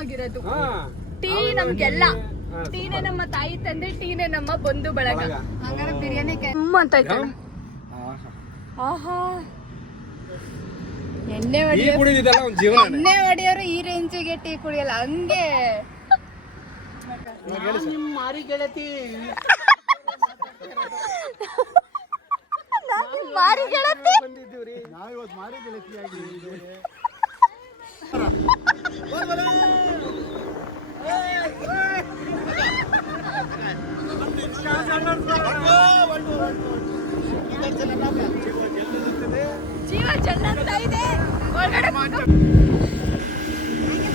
ಆರಾಮಾಗಿರೋದು. Tea ನಮ್ಗೆಲ್ಲ, ಟೀನೇ ನಮ್ಮ ತಾಯಿ ತಂದೆ, ಟೀನೇ ನಮ್ಮ ಬಂಧು ಬಳಗ. ಹಂಗಾರೆ ಬಿರಿಯಾನಿ ಅಂತ ಆಯ್ತು. ಆಹಾ, ಎಣ್ಣೆ ಹೊಡಿಯೋರು ಈ ರೇಂಜಿಗೆ ಟೀ ಕುಡಿಯಲ್ಲ. ಹಂಗೆ ಮಾರಿ ಗೆಳತಿ ಮಾರಿ ಗೆಳತಿ ಜೀವ ಚೆಲ್ಲಂತ ಇದೆ ಒಳಗಡೆ.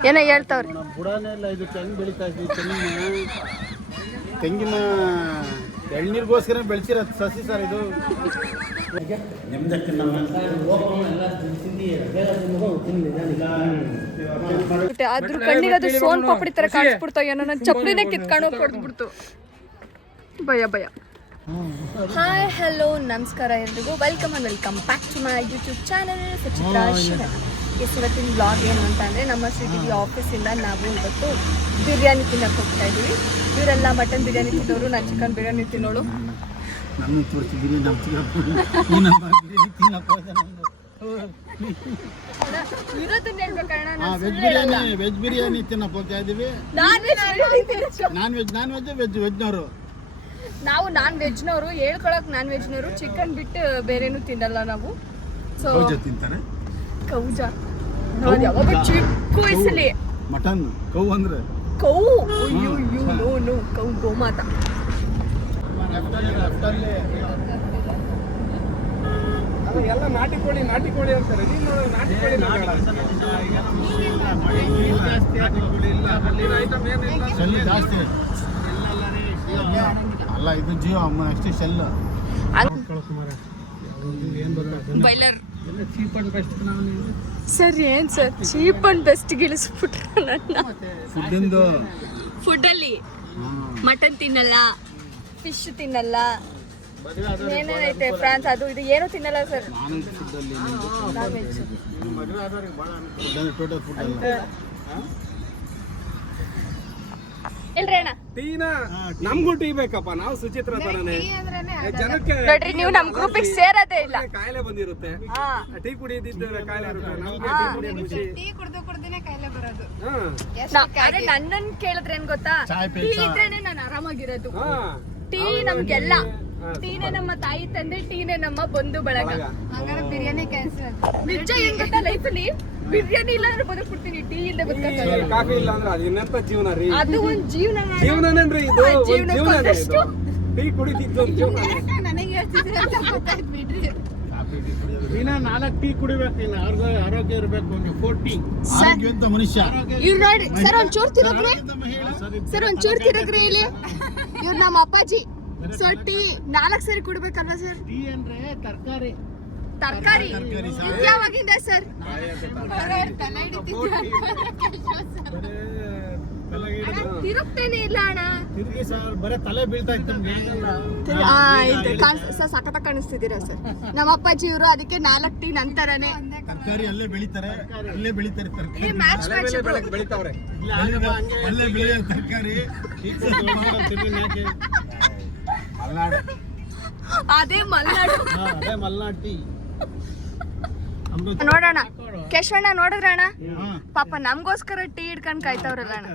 ಏನೋ ಹೇಳ್ತಾವ್ರಿ. ಬುಡನೇ ಇಲ್ಲ, ಇದು ತೆಂಗು ಬೆಳೀತಾ ಇದ್ವಿ. ತೆಂಗಿನ ಎಳ್ನೀರಿಗೋಸ್ಕರ ಬೆಳೆಸಿರೋ ಸಸಿ ಸರ್ ಇದು. ಅದ್ರ ಕಣ್ಣಿಗೆ ಅದು ಸೋನ್ ಪಾಪಡಿ ತರ ಕಾಣಿಸ್ಬಿಡ್ತಾವ. ಏನೋ ನನ್ನ ಚಪ್ಪಲಿನೇ ಕಿತ್ಕೊಂಡು ಕೊಡ್ಬಿಡ್ತು. ಭಯ ಭಯ. ಹಾಯ್, ಹಲೋ, ನಮಸ್ಕಾರ ಎಲ್ರಿಗೂ. Welcome back to my YouTube channel Suchitra Shivan. ಇವತ್ತಿನ ಬ್ಲಾಗ್ ಏನು ಅಂತ ಅಂದರೆ, ನಮ್ಮ ಸಿಟಿವಿ ಆಫೀಸಿಂದ ನಾವು ಇವತ್ತು ಬಿರಿಯಾನಿ ತಿನ್ನಕ್ಕೆ ಹೋಗ್ತಾ ಇದ್ದೀವಿ. ಇವರೆಲ್ಲ ಮಟನ್ ಬಿರಿಯಾನಿ ತಿನ್ನೋರು, ನಾನು ಚಿಕನ್ ಬಿರಿಯಾನಿ ತಿನ್ನೋಳು. ಇರೋದನ್ನ ಹೇಳ್ಬೇಕಣ್ಣ. ವೆಜ್ ಬಿರಿಯಾನಿ ತಿನ್ನಕ್ಕೆ ಹೋಗ್ತಾ ಇದ್ದೀವಿ. ವೆಜ್ನವರು ನಾವು ನಾನ್ ವೆಜ್ನವರು, ಹೇಳ್ಕೊಳಕ್ ನಾನ್ ವೆಜ್ನವರು. ಚಿಕನ್ ಬಿಟ್ಟು ಬೇರೆನೂ ತಿನ್ನಲ್ಲ ನಾವು. ಸೊ ತಿಂತಾರೆ. ಕೌಜ ನಾನು ಯಾವಾಗ ಚಿಕ್ಕ ವಯಸ್ಸಲ್ಲಿ ಮಟನ್ ಕೌ ಅಂದ್ರೆ ಕೌ ನೋ ಕೌ ಗೋಮಾತ. ಎಲ್ಲ ನಾಟಿ ಕೋಳಿ ಅಂತಾರೆ. ಜಾಸ್ತಿ ಅಲ್ಲ, ಇದು Jio next shell boiler. Sir ಏನ್ ಸರ್ ಚೀಪ್ ಅಂಡ್ ಬೆಸ್ಟ್ ಗಿಳಿಸ್ಬಿಟ್ರು ನನ್ನ. ಫುಡ್ಡಲ್ಲಿ ಮಟನ್ ತಿನ್ನಲ್ಲ, ಫಿಶ್ ತಿನ್ನಲ್ಲ, ಏನೇನೈತೆ ಫ್ರಾನ್ಸ್ ಅದು ಇದು ಏನೂ ತಿನ್ನಲ್ಲ ಸರ್. Non veg. ನಮ್ಗೂ ಟೀ ಬೇಕಪ್ಪ. ನಾವು ಸುಚಿತ್ರ ತರನೇ ನೋಡ್ರಿ, ನೀವು ನಮ್ ಗ್ರೂಪಿಗೆ ಸೇರೋದೇ ಇಲ್ಲ. ಕಾಯಿಲೆ ಬಂದಿರುತ್ತೆ. ಟೀ ಕುಡಿಯದಿದ್ದರೆ ಕಾಯಿಲೆ ಇರುತ್ತೆ. ನನ್ನನ್ ಕೇಳಿದ್ರೆ ಏನ್ ಗೊತ್ತಾ, ಟೀ ಇದ್ರೇನೆ ನಾನು ಆರಾಮಾಗಿರೋದು. ಟೀ ನಮ್ಗೆಲ್ಲ, ಟೀನೇ ನಮ್ಮ ತಾಯಿ ತಂದೆ, ಟೀನೇ ನಮ್ಮ ಬಂಧು ಬಳಗ. ಹಂಗಾರೆ ಬಿರಿಯಾನಿ ಕ್ಯಾನ್ಸಲ್. ನಿಜ ಏನ್ ಗೊತ್ತಾ, ಲೈಫಲ್ಲಿ ಬಿರಿಯಾನಿ ಇಲ್ಲ ಅಂದ್ರೆ ಬದುಕ್ಬಿಡ್ತೀನಿ, ಟೀ ಇಲ್ಲದೆ ಬದುಕಕ್ಕಾಗಲ್ಲ. ಕಾಫಿ ಇಲ್ಲ ಅಂದ್ರೆ ಅದೇನಂತ ಜೀವನ ರೀ. ಅದು ಒಂದ್ ಜೀವನ. ಜೀವನನೇನ್ರಿ ಇದು? ಟೀ ಕುಡಿತಿದ್ದು ನನಗೆ ಹೇಳ್ತಿದ್ರೆ ಅಂತ ಗೊತ್ತಾಯ್ತು ಬಿಡ್ರಿ. ದಿನ 4 ಟೀ ಕುಡಿಬೇಕು. ನೀನು ಆರೋಗ್ಯ ಇರಬೇಕು. 4 ಟೀ ಆರೋಗ್ಯವಂತ ಮನುಷ್ಯ. ಇವ್ರು ನೋಡಿ ಸರ್, ಒಂಚೂರು ತಿರಗ್ರೆ ಸರ್, ಒಂಚೂರು ತಿರಗ್ರೆ ಇಲ್ಲಿ. ಇವ್ರು ನಮ್ಮ ಅಪ್ಪಾಜಿ. ಸೊ ಟೀ 4 ಸರಿ ಕುಡ್ಬೇಕಲ್ವಾ ಸರ್? ಟೀ ಅಂದ್ರೆ ತರಕಾರಿ. ಯಾವಾಗಿಂದ ಸರ್? ತಿರುಗ್ತೇನೆ ಇಲ್ಲ ಅಣ್ಣ. ತಿರುಗಿ ಸರ್, ಬರೀ ತಲೆ ಬೀಳ್ತಾ ಇತ್ತು ಸಖತ ಕಾಣಿಸ್ತಿದ್ದೀರಾ ಸರ್. ನಮ್ಮ ಅಪ್ಪಾಜಿ ಇವರು ಅದಕ್ಕೆ 4 ಟೀ ನಂತರನೇ. ತರಕಾರಿ ಅಲ್ಲೇ ಬೆಳಿತಾರೆ ತರಕಾರಿ. ಬೆಳಿತಾವ್ರೆ ಅಲ್ಲೇ ಬೆಳೆಯೋ ತರಕಾರಿ. ಅದೇ ಮಲ್ನಾಡು. ಟೀ ನೋಡೋಣ. ಕೇಶವಣ್ಣ ನೋಡಿದ್ರಣ್ಣ, ಪಾಪ ನಮ್ಗೋಸ್ಕರ ಟೀ ಹಿಡ್ಕೊಂಡ್ ಕಾಯ್ತವ್ರಲ್ಲ ಅಣ್ಣ.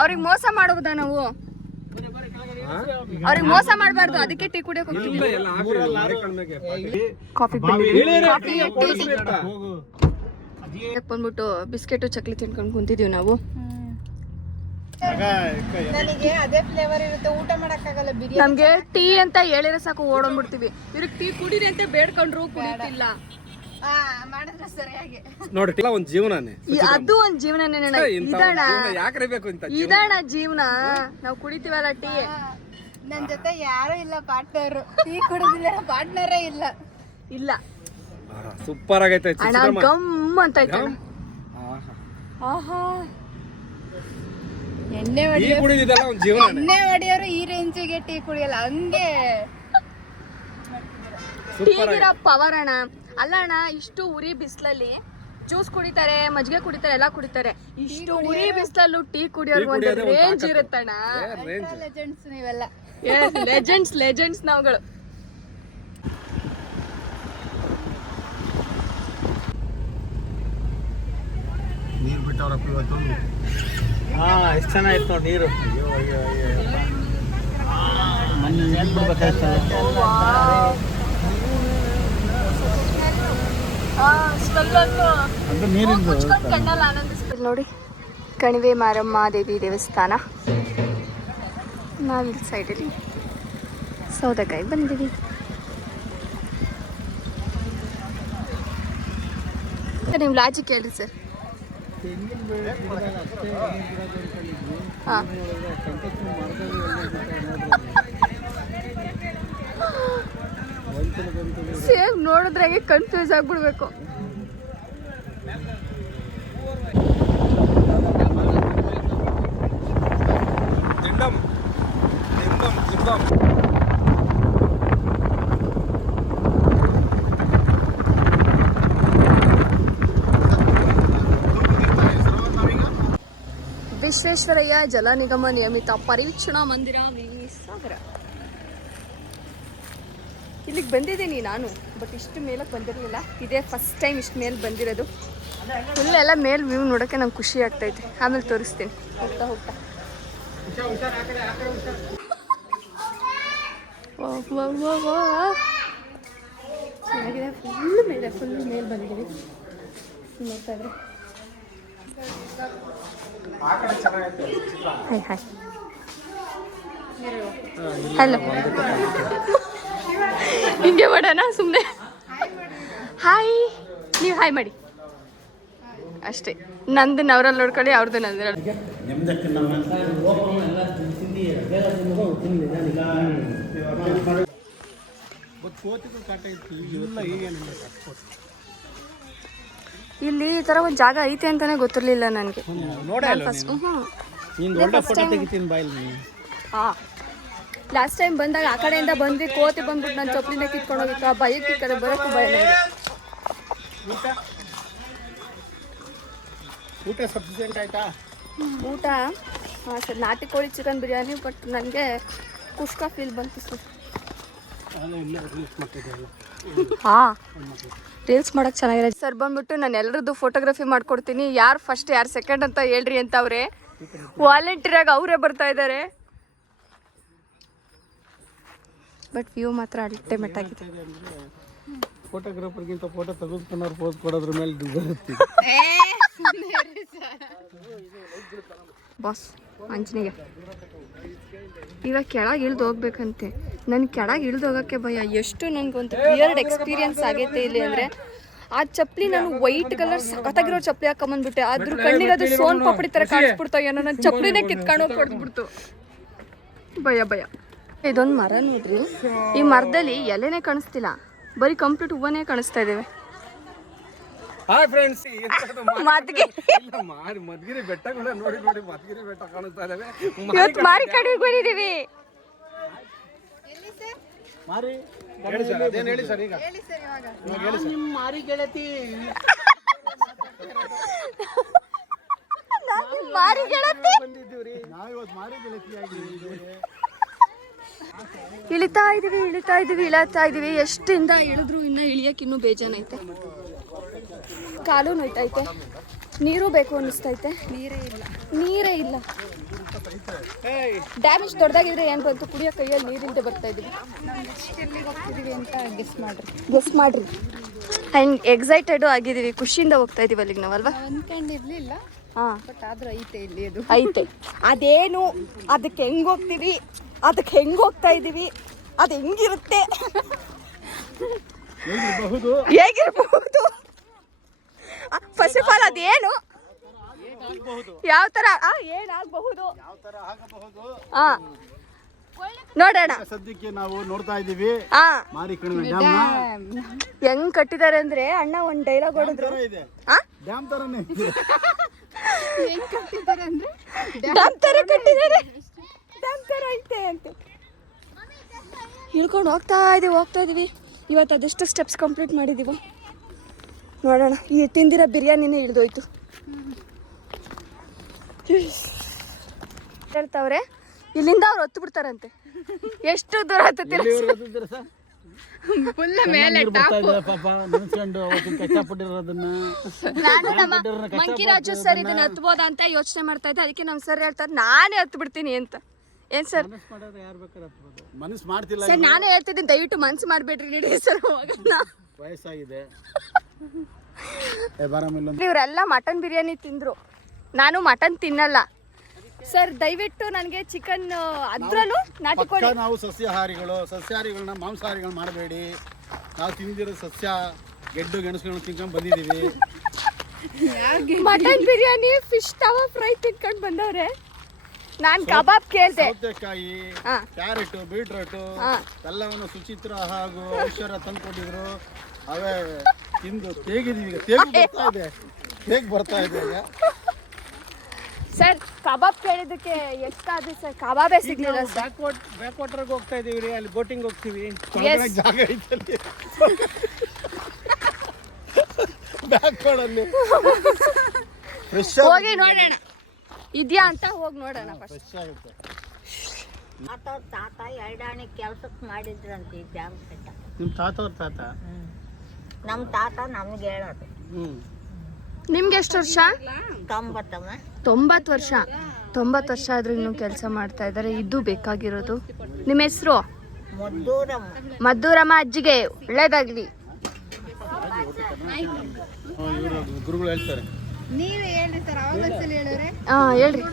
ಅವ್ರಿಗೆ ಮೋಸ ಮಾಡೋದಾ ನಾವು? ಅವ್ರಿಗೆ ಮೋಸ ಮಾಡಬಾರ್ದು, ಅದಕ್ಕೆ ಟೀ ಕುಡಿಯಕ್ಕೆ ಹೋಗ್ತೀವಿ. ಕಾಫಿ ಬಂದ್ಬಿಟ್ಟು ಬಿಸ್ಕೆಟು ಚಕ್ಲಿ ತಿನ್ಕೊಂಡು ಕುಂತಿದೀವಿ ನಾವು. ನನಗೆ ಅದೇ ಫ್ಲೇವರ್ ಇರುತ್ತೆ, ಊಟ ಮಾಡಕ್ಕಾಗಲ್ಲ. ಬಿರಿಯಾನಿ ನಮ್ಗೆ ಟೀ ಅಂತ ಹೇಳಿದ್ರೆ ಸಾಕು ಓಡೋಗ್ಬಿಡ್ತೀವಿ. ಇವ್ರಿಗೆ ಟೀ ಕುಡೀರಿ ಅಂತ ಬೇಡ್ಕೊಂಡ್ರು ಕುಡಿತಿಲ್ಲ. ಮಾಡಿದ್ರೆ ಸರಿಯಾಗಿ ನೋಡಿ, ಒಂದ್ ಜೀವನನೇ. ಅದು ಒಂದ್ ಜೀವನನೇ. ಇದಣ್ಣ ಜೀವನ. ನಾವು ಕುಡಿತೀವಲ್ಲ ಟೀ. ನನ್ ಜೊತೆ ಯಾರು ಇಲ್ಲ ಪಾರ್ಟ್ನರ್. ಟೀ ಕುಡಿದಿಲ್ಲ ಪಾರ್ಟ್ನರೇ ಇಲ್ಲ. ಸೂಪರ್ ಆಗೈತೆ ಅಣ್ಣ, ಗಮ್ ಅಂತ ಆಯ್ತು. ಆಹಾ, ಎಣ್ಣೆ ಹೊಡಿಯೋರು ಈ ರೇಂಜಿಗೆ ಟೀ ಕುಡಿಯಲ್ಲ. ಹಂಗೆ ಟೀಗಿರೋ ಪವರ್ ಅಣ್ಣ. ಅಲ್ಲ ಅಣ್ಣ, ಇಷ್ಟು ಉರಿ ಬಿಸಿಲಲ್ಲಿ ಜ್ಯೂಸ್ ಕುಡಿತಾರೆ, ಮಜ್ಜಿಗೆ ಕುಡಿತಾರೆ, ಎಲ್ಲ ಕುಡಿತಾರೆ. ಇಷ್ಟು ಉರಿ ಬಿಸಿಲಲ್ಲೂ ಟೀ ಕುಡಿಯೋರ್ಗು ಒಂದು ರೇಂಜ್ ಇರುತ್ತಣ್ಣ. ಲೆಜೆಂಡ್ಸ್ ನೀವೆಲ್ಲ. ಲೆಜೆಂಡ್ಸ್ ನಾವುಗಳು. ನೀರು ಬಿಟ್ಟವ್ರಪ್ಪ ಇವತ್ತು. ಎಷ್ಟು ಚೆನ್ನಾಗಿತ್ತು ನೋಡಿ ನೀರು. ನೋಡಿ, ಕಣಿವೆ ಮಾರಮ್ಮ ದೇವಿ ದೇವಸ್ಥಾನ. ನಾವಿಲ್ಲಿ ಸೈಡಲ್ಲಿ ಸೌದೆಕಾಯಿ ಬಂದಿದ್ದೀವಿ. ನಿಮ್ಮ ಲಾಜಿಕ್ ಹೇಳ್ರಿ ಸರ್. ಹಾಂ, ಸೇಮ್ ನೋಡಿದ್ರಾಗೆ ಕನ್ಫ್ಯೂಸ್ ಆಗ್ಬಿಡ್ಬೇಕು. ವಿಶ್ವೇಶ್ವರಯ್ಯ ಜಲ ನಿಗಮ ನಿಯಮಿತ ಪರೀಕ್ಷಣಾ ಮಂದಿರ ಸಾಗರ. ಇಲ್ಲಿಗೆ ಬಂದಿದ್ದೀನಿ ನಾನು, ಬಟ್ ಇಷ್ಟು ಮೇಲಕ್ಕೆ ಬಂದಿರಲಿಲ್ಲ. ಇದೇ ಫಸ್ಟ್ ಟೈಮ್ ಇಷ್ಟು ಮೇಲೆ ಬಂದಿರೋದು. ಇಲ್ಲೆಲ್ಲ ಮೇಲೆ ವ್ಯೂ ನೋಡೋಕ್ಕೆ ನಂಗೆ ಖುಷಿ ಆಗ್ತೈತೆ. ಆಮೇಲೆ ತೋರಿಸ್ತೀನಿ ಹೋಗ್ತಾ ಹೋಗ್ತಾ. ಚೆನ್ನಾಗಿದೆ. ಫುಲ್ ಮೇಲೆ ಬಂದಿದ್ದೀವಿ. ನೋಡ್ತಾ ಇದ್ರೆ ಹಾಯ್ ಹಾಯ್ ಹಲೋ. ಹಿಂಗೆ ಮಾಡೋಣ ಸುಮ್ಮನೆ. ಹಾಯ್, ನೀವು ಹಾಯ್ ಮಾಡಿ ಅಷ್ಟೇ. ನಂದು ನವರಲ್ಲಿ ನೋಡ್ಕೊಳ್ಳಿ, ಅವ್ರದ್ದು ನಂದು. ಇಲ್ಲಿ ಈ ಥರ ಒಂದು ಜಾಗ ಐತೆ ಅಂತಾನೆ ಗೊತ್ತಿರಲಿಲ್ಲ ನನಗೆ. ಲಾಸ್ಟ್ ಟೈಮ್ ಬಂದಾಗ ಆ ಕಡೆಯಿಂದ ಬಂದ್ವಿ, ಕೋತಿ ಬಂದ್ಬಿಟ್ಟು ನಾನು ಚಪ್ಪಲಿನ ಕಿತ್ಕೊಂಡು ಹೋಗಿತ್ತು. ಆ ಭಯಕ್ಕೆ ಈ ಕಡೆ ಬರೋಕ್ಕೂ ಭಯ ನನಗೆ. ಊಟ ಸಫಿಷಿಯೆಂಟ್ ಆಯ್ತಾ? ಊಟ ಹಾಂ ಸರ್, ನಾಟಿ ಕೋಳಿ ಚಿಕನ್ ಬಿರಿಯಾನಿ. ಬಟ್ ನನಗೆ ಕುಷ್ಕ ಫೀಲ್ ಬಂತು ಸರ್. ಹಾಂ, ರೀಲ್ಸ್ ಮಾಡೋಕ್ಕೆ ಚೆನ್ನಾಗಿದೆ ಸರ್. ಬಂದ್ಬಿಟ್ಟು ನಾನು ಎಲ್ಲರದ್ದು ಫೋಟೋಗ್ರಫಿ ಮಾಡ್ಕೊಡ್ತೀನಿ. ಯಾರು ಫಸ್ಟ್ ಯಾರು ಸೆಕೆಂಡ್ ಅಂತ ಹೇಳ್ರಿ ಅಂತ ಅವರೇ ವಾಲಂಟಿಯರಾಗಿ ಅವರೇ ಬರ್ತಾ ಇದ್ದಾರೆ. ಬಟ್ ವ್ಯೂ ಮಾತ್ರ ಅಲ್ಟಿಮೇಟ್ ಆಗಿದೆ. ಫೋಟೋಗ್ರಾಫರ್ಗಿಂತ ಫೋಟೋ ತೆಗೆದುಕೊಂಡವ್ರು ಪೋಸ್ ಕೊಡೋದ್ರ ಮೇಲೆ ಬರುತ್ತೆ. ಬಾಸ್ ಅಂಜನಿಗೆ ಇವಾಗ ಕೆಳಗೆ ಇಳ್ದು ಹೋಗ್ಬೇಕಂತೆ. ನನ್ಗೆ ಕೆಳಗೆ ಇಳ್ದು ಹೋಗೋಕ್ಕೆ ಭಯ. ಎಷ್ಟು ನನಗೊಂದು ವಿಯರ್ಡ್ ಎಕ್ಸ್ಪೀರಿಯನ್ಸ್ ಆಗೈತೆ ಇಲ್ಲಿ ಅಂದರೆ, ಆ ಚಪ್ಪಲಿ ನಾನು ವೈಟ್ ಕಲರ್ ಸಖತ್ತಾಗಿರೋ ಚಪ್ಪಲಿ ಹಾಕೊಂಬಂದ್ಬಿಟ್ಟೆ. ಅದ್ರ ಕಣ್ಣಿಗೆ ಅದು ಸೋನ್ ಪಾಪಡಿ ಥರ ಕಾಣಿಸ್ಬಿಡ್ತಾವ ಏನೋ. ನನ್ನ ಚಪ್ಪಲಿನೇ ಕಿತ್ಕೊಂಡು ಹೋಗಿ ಕೊಡ್ಬಿಡ್ತು. ಭಯ. ಇದೊಂದು ಮರ ನೋಡ್ರಿ. ಈ ಮರದಲ್ಲಿ ಎಲೆನೇ ಕಾಣಿಸ್ತಿಲ್ಲ, ಬರೀ ಕಂಪ್ಲೀಟ್ ಹೂವನೇ ಕಾಣಿಸ್ತಾ ಇದ್ದೇವೆ. ಹಾಯ್ ಫ್ರೆಂಡ್ಸ್, ಮದ್ಗಿರಿ ಬೆಟ್ಟಗಳ ನೋಡಿ ಮದ್ಗಿರಿ ಬೆಟ್ಟ ಕಾಣಿಸ್ತಾ ಇದಾವೆ. ಇವತ್ತು ಮಾರಿ ಕಡೆಗೆ ಬಂದಿದ್ದೀವಿ. ಮಾರಿ ಹೇಳಿ ಸರ್, ಅದೇನು ಹೇಳಿ ಸರ್. ಈಗ ಹೇಳಿ ನಿಮ್ಮ ಮಾರಿ ಗೆಳತಿ. ಬಂದಿದ್ದೀವ್ರಿ ನಾವು ಇವತ್ತು ಮಾರಿ ಗೆಳತಿಯಾಗಿ ಇಳಿತಾ ಇದೀವಿ. ಎಷ್ಟಿಂದ ಇಳಿದ್ರು ಇನ್ನ ಇಳಿಯಕ್ಕೆ ಇನ್ನೂ ಬೇಜಾನೈತೆ. ಕಾಲು ನೋಯ್ತೈತೆ. ನೀರು ಬೇಕು ಅನ್ನಿಸ್ತೈತೆ. ನೀರೇ ಇಲ್ಲ. ಡ್ಯಾಮ್ ಇಷ್ಟು ದೊಡ್ಡದಾಗಿದ್ರೆ ಏನು ಬಂತು, ಕುಡಿಯೋ ಕೈಯಲ್ಲಿ ನೀರಿಲ್ಲದೆ ಬರ್ತಾ ಇದೀವಿ. ಹೋಗ್ತಿದೀವಿ ಅಂತ ಗೆಸ್ ಮಾಡ್ರಿ. ಆ್ಯಂಡ್ ಎಕ್ಸೈಟೆಡು ಆಗಿದ್ದೀವಿ, ಖುಷಿಯಿಂದ ಹೋಗ್ತಾ ಇದೀವಿ ಅಲ್ಲಿಗೆ ನಾವಲ್ವಾ. ಅಂದ್ಕೊಂಡಿರ್ಲಿಲ್ಲ. ಹಾಂ, ಬಟ್ ಆದ್ರೂ ಐತೆ ಇಲ್ಲಿ. ಅದು ಐತೆ. ಅದೇನು, ಅದಕ್ಕೆ ಹೆಂಗೆ ಹೋಗ್ತೀವಿ, ಅದಕ್ಕೆ ಹೆಂಗೆ ಹೋಗ್ತಾ ಇದ್ದೀವಿ, ಅದು ಹೆಂಗಿರುತ್ತೆ, ಹೇಗಿರ್ಬಹುದು, ಫಸ್ಟ್ ಆಫ್ ಆಲ್ ಅದೇನು, ಯಾವ ಥರ ಏನಾಗಬಹುದು, ಹಾಂ ನೋಡೋಣ. ಸದ್ಯಕ್ಕೆ ನಾವು ನೋಡ್ತಾ ಇದ್ದೀವಿ ಮಾರಿ ಕಣಿವೆ ಡ್ಯಾಮ್ ಹೆಂಗ್ ಕಟ್ಟಿದ್ದಾರೆ ಅಂದ್ರೆ, ಅಣ್ಣ ಒಂದು ಡೈಲಾಗ್ ಹೊಡೆದ್ರು. ಡ್ಯಾಮ್ ತರನೇ ಹೆಂಗ್ ಕಟ್ಟಿದ್ದಾರೆ ಅಂದ್ರೆ ಡ್ಯಾಮ್ ತರ ಕಟ್ಟಿದ್ದಾರೆ, ಡ್ಯಾಮ್ ತರ ಐತೆ ಅಂತ ಇಳ್ಕೊಂಡು ಹೋಗ್ತಾ ಇದೀವಿ. ಇವತ್ತು ಅದೆಷ್ಟು ಸ್ಟೆಪ್ಸ್ ಕಂಪ್ಲೀಟ್ ಮಾಡಿದೀವ ನೋಡೋಣ, ಈ ತಿಂದಿರೋ ಬಿರಿಯಾನಿನೇ ಇಳಿದೋಯ್ತು. ಹೇಳ್ತಾವ್ರೆ ಇಲ್ಲಿಂದ ಅವ್ರು ಹೊತ್ತು ಬಿಡ್ತಾರಂತೆ. ಎಷ್ಟು ದೂರ ಹತ್ತಿರ ಫುಲ್ ಮೇಲೆ ನಾನು ನಮ್ಮ ಮಂಕಿರಾಜು ಸರ್ ಇದನ್ನ ಹತ್ಬೋದ ಅಂತ ಯೋಚನೆ ಮಾಡ್ತಾ ಇದ್ದೆ. ಅದಕ್ಕೆ ನಮ್ಮ ಸರ್ ಹೇಳ್ತಾರೆ ನಾನೇ ಹತ್ತು ಬಿಡ್ತೀನಿ ಅಂತ. ಏನ್ ಸರ್ ಸರ್ ನಾನೇ ಹೇಳ್ತಿದ್ದೀನಿ, ದಯವಿಟ್ಟು ಮನ್ಸು ಮಾಡ್ಬೇಡ್ರಿ, ನೀಡಿ ಸರ್ ಹೋಗೋಣ. ವಯಸ್ಸಾಗಿದೆ. ಇವರೆಲ್ಲ ಮಟನ್ ಬಿರಿಯಾನಿ ತಿಂದ್ರು, ನಾನು ಮಟನ್ ತಿನ್ನಲ್ಲ ಸರ್. ದಯವಿಟ್ಟು ನನಗೆ ಚಿಕನ್ ಅದ್ರಲ್ಲೂ ನಾಟಿ ಕೋಳಿ. ನಾವು ಸಸ್ಯಾಹಾರಿಗಳನ್ನ ಮಾಂಸಾಹಾರಿಗಳು ಮಾಡಬೇಡಿ. ನಾವು ತಿಂದಿರೋ ಸಸ್ಯ ಗೆಡ್ಡು ಗೆಣಸುಗಳನ್ನ ತಿನ್ಕೊಂಡು ಬಂದಿದ್ದೀವಿ. ಮಟನ್ ಬಿರಿಯಾನಿ, ಫಿಶ್ ತವಾ ಫ್ರೈ ತಿನ್ಕೊಂಡು ಬಂದವ್ರೆ. ನಾನು ಕಬಾಬ್ ಕೇಳಿದೆ. ಸೌತೆಕಾಯಿ, ಕ್ಯಾರೆಟ್, ಬೀಟ್ರೂಟ್ ಎಲ್ಲವನ್ನು ಸುಚಿತ್ರ ಹಾಗೂ ಐಶ್ವರ್ಯ ತಂದ್ಕೊಟ್ಟಿದ್ರು. ಅವೇ ತಿಂದು ತೇಗಿದೀವಿ. ಹೇಗೆ ಬರ್ತಾ ಇದೆ ಸರ್? ಕಬಾಬ್ ಕೇಳಿದಕ್ಕೆ ಎಷ್ಟಾದ್ರು ಸರ್? ಕಬಾಬೇ ಸಿಗ್ಲಿಲ್ಲ ಸರ್. ಬ್ಯಾಕ್ ವಾಟರ್ಗೆ ಹೋಗ್ತಾ ಇದೀವಿ, ಅಲ್ಲಿ ಬೋಟಿಂಗ್ ಹೋಗ್ತೀವಿ. ಜಾಗ ಐತಲ್ಲಿ ಬ್ಯಾಕ್ ವಾಟರಲ್ಲಿ. ಹೋಗಿ ನೋಡೋಣ ಇದೆಯಾ ಅಂತ, ಹೋಗಿ ನೋಡೋಣ ಫಸ್ಟ್. ತಾತ ಎರಡಾಣಿ ಕೆಲ್ಸಕ್ಕೆ ಮಾಡಿದ್ರಂತೆ ಜಾಮಕಟ್ಟ. ನಿಮ್ಮ ತಾತವ್ರ ತಾತ? ನಮ್ಮ ತಾತ ನಮ್ಗೆ ಹೇಳೋದು. ನಿಮ್ಗೆ ಎಷ್ಟು ವರ್ಷ? 90 ವರ್ಷ. 90 ವರ್ಷ ಆದ್ರೂ ಇನ್ನೂ ಕೆಲಸ ಮಾಡ್ತಾ ಇದ್ದಾರೆ. ಇದು ಬೇಕಾಗಿರೋದು. ನಿಮ್ಮ ಹೆಸರು? ಮದ್ದೂರಮ್ಮ. ಅಜ್ಜಿಗೆ ಒಳ್ಳೇದಾಗ್ಲಿ. ಗುರುಗಳು ಹೇಳ್ತಾರೆ. ನೀವೇ ಹೇಳಿ ಸರ್, ಅವಾಗ ಹೇಳಿದ್ರೆ. ಹೇಳ್ರಿ,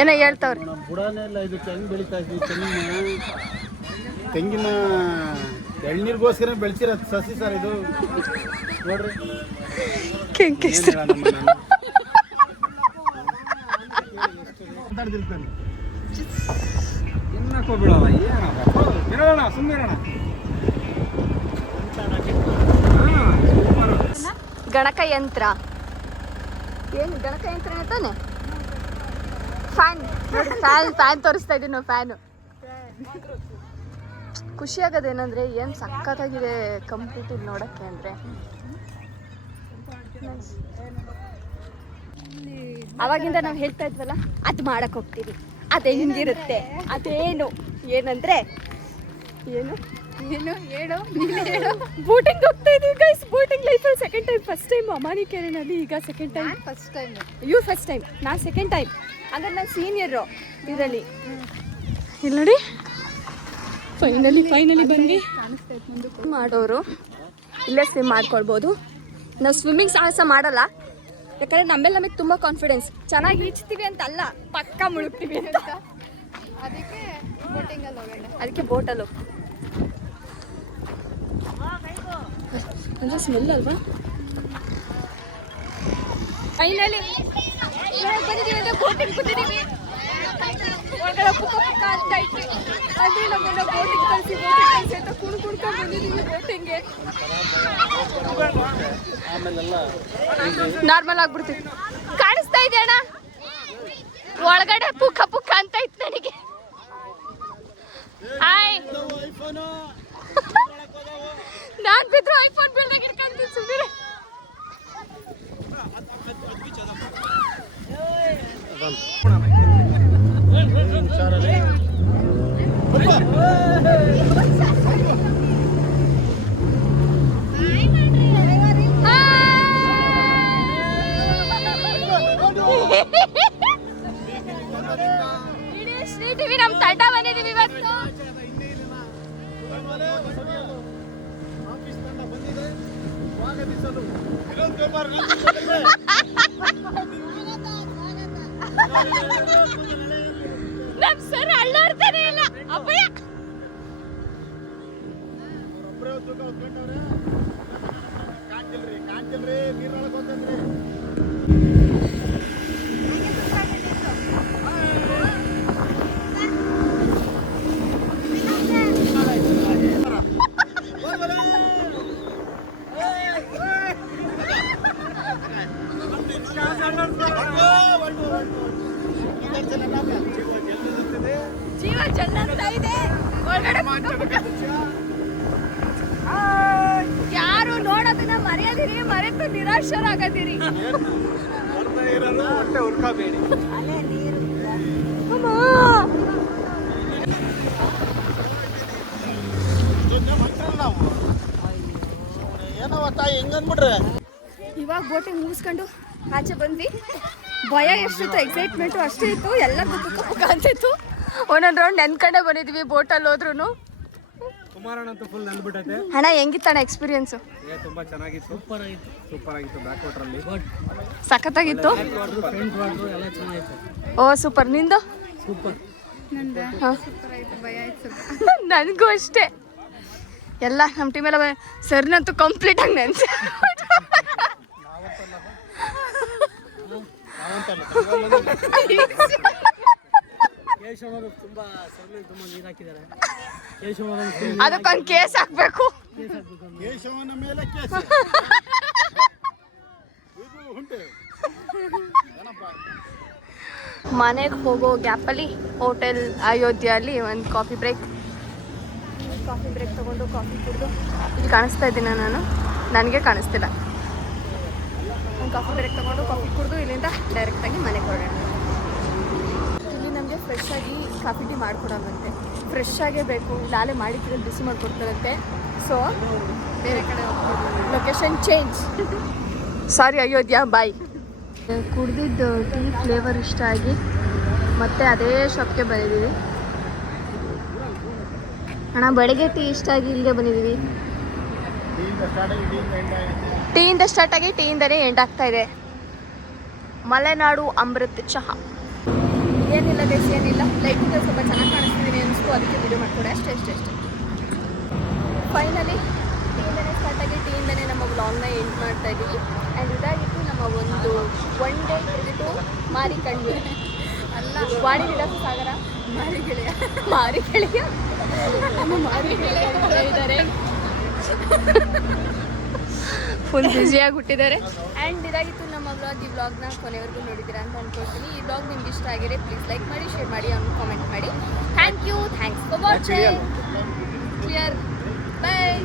ಏನೋ ಹೇಳ್ತಾವ್ರಿ. ಬುಡಾನೇ ಇಲ್ಲ, ಇದಕ್ಕೆ ಹೆಂಗ್ ಬೆಳೀತಾ ಇದ್ವಿ? ತೆಂಗಿನ ಎಳ್ನೀರ್ಗೋಸ್ಕರ ಬೆಳೆಸಿರೋ ಸಸಿ ಸರ್ ಇದು. ನೋಡ್ರಿ ಗಣಕಯಂತ್ರ. ಏನು ಗಣಕಯಂತ್ರ ತಾನೆ? ಫ್ಯಾನ್ ತೋರಿಸ್ತಾ ಇದೀನಿ ನಾವು. ಫ್ಯಾನು ಖುಷಿ ಆಗೋದೇನಂದ್ರೆ ಏನು ಸಖತ್ತಾಗಿದೆ ಕಂಪ್ಲೀಟ್ ಇದು ನೋಡಕ್ಕೆ. ಅಂದರೆ ಅವಾಗಿಂದ ನಾವು ಹೇಳ್ತಾ ಇದ್ವಲ್ಲ, ಅದು ಮಾಡಕ್ಕೆ ಹೋಗ್ತೀವಿ, ಅದು ಹೆಂಗಿರುತ್ತೆ, ಅದೇನು ಏನಂದ್ರೆ ಏನು ಏನು ಹೇಳು, ಬೋಟಿಂಗ್ ಹೋಗ್ತಾ ಇದೀವಿ ಗೈಸ್. ಬೋಟಿಂಗ್ ಲೈಫಲ್ಲಿ second time. First time Amani ಕೆರೆನಲ್ಲಿ, ಈಗ ಸೆಕೆಂಡ್ ಟೈಮ್. ಫಸ್ಟ್ ಟೈಮ್ ಇವ್ರು ಫಸ್ಟ್ ಟೈಮ್, ನಾನು ಸೆಕೆಂಡ್ ಟೈಮ್. ಅಂದ್ರೆ ನಾವು ಸೀನಿಯರು ಇದರಲ್ಲಿ. ಇಲ್ಲಿ ನೋಡಿ, ಫೈನಲಿ ಬಂದು ಮಾಡೋರು ಇಲ್ಲೇ ಸ್ವಿಮ್ ಮಾಡ್ಕೊಳ್ಬೋದು. ನಾವು ಸ್ವಿಮ್ಮಿಂಗ್ ಸಾಹಸ ಮಾಡಲ್ಲ, ಯಾಕಂದರೆ ನಮ್ಮೇಲೆ ನಮಗೆ ತುಂಬ ಕಾನ್ಫಿಡೆನ್ಸ್. ಚೆನ್ನಾಗಿ ಈಜ್ತೀವಿ ಅಂತ ಅಲ್ಲ, ಪಕ್ಕ ಮುಳುಗ್ತೀವಿ ಅಂತ. ಅದಕ್ಕೆ ಬೋಟಿಂಗಲ್ಲಿ ಹೋಗೋಣ. ಅದಕ್ಕೆ ಬೋಟಲ್ಲಿ ಅಂದರೆ ಸ್ಮೆಲ್ ಅಲ್ವಾ. ಫೈನಲಿ ಬಂದಿದ್ದೀವಿ ಅಂದರೆ ಬೋಟಿಂಗ್ ಕೂತಿದ್ದೀವಿ. ಒಳಗಡೆ ಪುಕ್ಕ ಪುಕ್ಕ ಅಂತ ಇತ್ತು. ಅಂದರೆ ನಮ್ಮನ್ನ ಬೋಟಿಂಗ್ ಕಳಿಸಿ ಅಂತ ಕುಡ್ಕೊಂಡು ಬಂದಿದ್ದೀವಿ ಬೋಟಿಂಗ್ಗೆ. ನಾರ್ಮಲ್ ಆಗ್ಬಿಡ್ತೀವಿ. ಕಾಣಿಸ್ತಾ ಇದೆ ಅಣ್ಣ, ಒಳಗಡೆ ಪುಕ್ಕ ಪುಕ್ಕ ಅಂತ ಇತ್ತು ನನಗೆ. ಹಾಯ್, ನಾನು ಬಿದ್ರು ಐಫೋನ್ ಬೀಳ್ದಾಗ ಇರ್ಕೊಂತೀನಿ ಸುಮ್ಮನೆ. ಇಡೀ ಶ್ರೀ ಟಿವಿ ನಮ್ಮ ತಂಡ ಬಂದಿದ್ದೀವಿ ಇವತ್ತು. ನಮ್ ಸರ್ ಅಳ್ಳಾಡ್ತಾನೆ ಇಲ್ಲ ಅಪ್ಪಯ್ಯ. ಜೀವ ಚೆಲ್ಲಂತ ಇದೆ ಒಳಗಡೆ. ಯಾರು ನೋಡೋದನ್ನ ಮರೆಯಲ್ಲ. ಆಗದಿರಿ, ಮರೆತು ನಿರಾಶರಾಗದಿರಿ. ಹೊಟ್ಟೆ ಹುರ್ಕೋಬೇಡಿ. ನಾವು ಏನೋ ತಾಯಿ ಹೆಂಗಂದ್ಬಿಟ್ರೆ ಇವಾಗ ಬೋಟಿಂಗ್ ಮುಗಿಸ್ಕೊಂಡು ಆಚೆ ಬಂದ್ವಿ. ಭಯ ಎಷ್ಟಿತ್ತು, ಎಕ್ಸೈಟ್ಮೆಂಟು ಅಷ್ಟೇ ಇತ್ತು. ಎಲ್ಲ ದುಃಖ ಅಂತಿತ್ತು. ಒಂದೊಂದು ರೌಂಡ್ ನೆನ್ಕೊಂಡೇ ಬಂದಿದ್ವಿ ಬೋಟಲ್ಲಿ ಹೋದ್ರೂ. ಕುಮಾರಣ್ಣಂತೂ ಫುಲ್ ನೆನ್ಬಿಟ್ಟೈತೆ. ಅಣ್ಣ ಹೆಂಗಿತ್ತಣ್ಣ ಎಕ್ಸ್ಪೀರಿಯನ್ಸು? ತುಂಬಾ ಚೆನ್ನಾಗಿತ್ತು, ಸೂಪರ್ ಆಗಿತ್ತು. ಬ್ಯಾಕ್ ವಾಟರ್ ಅಲ್ಲಿ ಸಖತ್ತಾಗಿತ್ತು. ಓ ಸೂಪರ್. ನಿಂದು? ನನಗೂ ಅಷ್ಟೇ. ಎಲ್ಲ ನಮ್ಮ ಟೀಮೆಲ್ಲ ಸರ್ನಂತೂ ಕಂಪ್ಲೀಟ್ ಆಗಿ ನೆನ್ಸಿ ಅದಕ್ಕೊಂದು ಕೇಸ್ ಹಾಕ್ಬೇಕು. ಕೇಶವನ ಮೇಲೆ ಕೇಸ್. ಮನೆಗೆ ಹೋಗೋ ಗ್ಯಾಪಲ್ಲಿ ಹೋಟೆಲ್ ಅಯೋಧ್ಯೆಯಲ್ಲಿ ಒಂದು ಕಾಫಿ ಬ್ರೇಕ್ ತೊಗೊಂಡು ಕಾಫಿ ಕುಡಿದು, ಇಲ್ಲಿ ಕಾಣಿಸ್ತಾ ಇದ್ದೀನಿ ನಾನು, ನನಗೆ ಕಾಣಿಸ್ತಿಲ್ಲ. ಒಂದು ಕಾಫಿ ಬ್ರೇಕ್ ತೊಗೊಂಡು ಕಾಫಿ ಕುಡಿದು ಇಲ್ಲಿಂದ ಡೈರೆಕ್ಟಾಗಿ ಮನೆಗೆ ಹೊರಡೋಣ. ಇಲ್ಲಿ ನಮಗೆ ಫ್ರೆಶ್ ಆಗಿ ಕಾಫಿ ಟೀ ಮಾಡಿಕೊಡೋದಂತೆ. ಫ್ರೆಶ್ ಆಗೇ ಬೇಕು, ಲಾಲೆ ಮಾಡಿದ್ರೆ ಬಿಸಿ ಮಾಡಿಕೊಡ್ತಾರಂತೆ. ಸೊ ಬೇರೆ ಕಡೆ ಲೊಕೇಶನ್ ಚೇಂಜ್. ಸಾರಿ ಅಯೋಧ್ಯ, ಬಾಯ್. ಕುಡ್ದಿದ್ದು ಟೀ ಫ್ಲೇವರ್ ಇಷ್ಟ ಆಗಿ ಮತ್ತೆ ಅದೇ ಶಾಪ್ಗೆ ಬಂದಿದ್ದೀವಿ. ಅಣ್ಣ ಬೆಳಗ್ಗೆ ಟೀ ಇಷ್ಟ ಆಗಿ ಇಲ್ಲಿಗೆ ಬಂದಿದ್ದೀವಿ. ಟೀಯಿಂದ ಸ್ಟಾರ್ಟ್ ಆಗಿ ಟೀಯಿಂದನೇ ಎಂಡ್ ಆಗ್ತಾ ಇದೆ. ಮಲೆನಾಡು ಅಮೃತ್ ಚಹಾ. ಏನಿಲ್ಲ ಗೈಸ್, ಏನಿಲ್ಲ. ಲೈಟಿಂದ ಸ್ವಲ್ಪ ಚೆನ್ನಾಗಿ ಕಾಣಿಸ್ತಿದ್ದೀನಿ ಅನಿಸ್ತು, ಅದಕ್ಕೆ ವಿಡಿಯೋ ಮಾಡ್ಕೊಡೆ ಅಷ್ಟೇ. ಫೈನಲಿ ಟೀಯಿಂದನೇ ಸ್ಟಾರ್ಟ್ ಆಗಿ ಟೀಯಿಂದನೇ ನಮ್ಮ ವ್ಲಾಗ್ನ ಎಂಡ್ ಮಾಡ್ತಾ ಇದ್ದೀವಿ. ಆ್ಯಂಡ್ ಇದಾಗಿತ್ತು ನಮ್ಮ ಒಂದು ಒನ್ ಡೇ ಟ್ರಿಪ್ ಮಾರಿಕಂಡು ಅಲ್ಲ ವಾಡಿ ವಿಲಾಸ ಸಾಗರ. ಮಾರಿಗೆಳೆಯ ಇದ್ದಾರೆ, ಫುಲ್ ಬ್ಯುಸಿಯಾಗಿ ಹುಟ್ಟಿದ್ದಾರೆ. ಆ್ಯಂಡ್ ಇದಾಗಿತ್ತು ನಮ್ಮ ವ್ಲಾಗ್. ಈ ವ್ಲಾಗ್ನ ಕೊನೆವರೆಗೂ ನೋಡಿದ್ದೀರಾ ಅಂತ ಅಂದ್ಕೊಳ್ತೀನಿ. ಈ ವ್ಲಾಗ್ ನಿಮ್ಗೆ ಇಷ್ಟ ಆಗಿದ್ರೆ ಪ್ಲೀಸ್ ಲೈಕ್ ಮಾಡಿ, ಶೇರ್ ಮಾಡಿ, ಕಾಮೆಂಟ್ ಮಾಡಿ. Thanks for watching. Clear. Bye.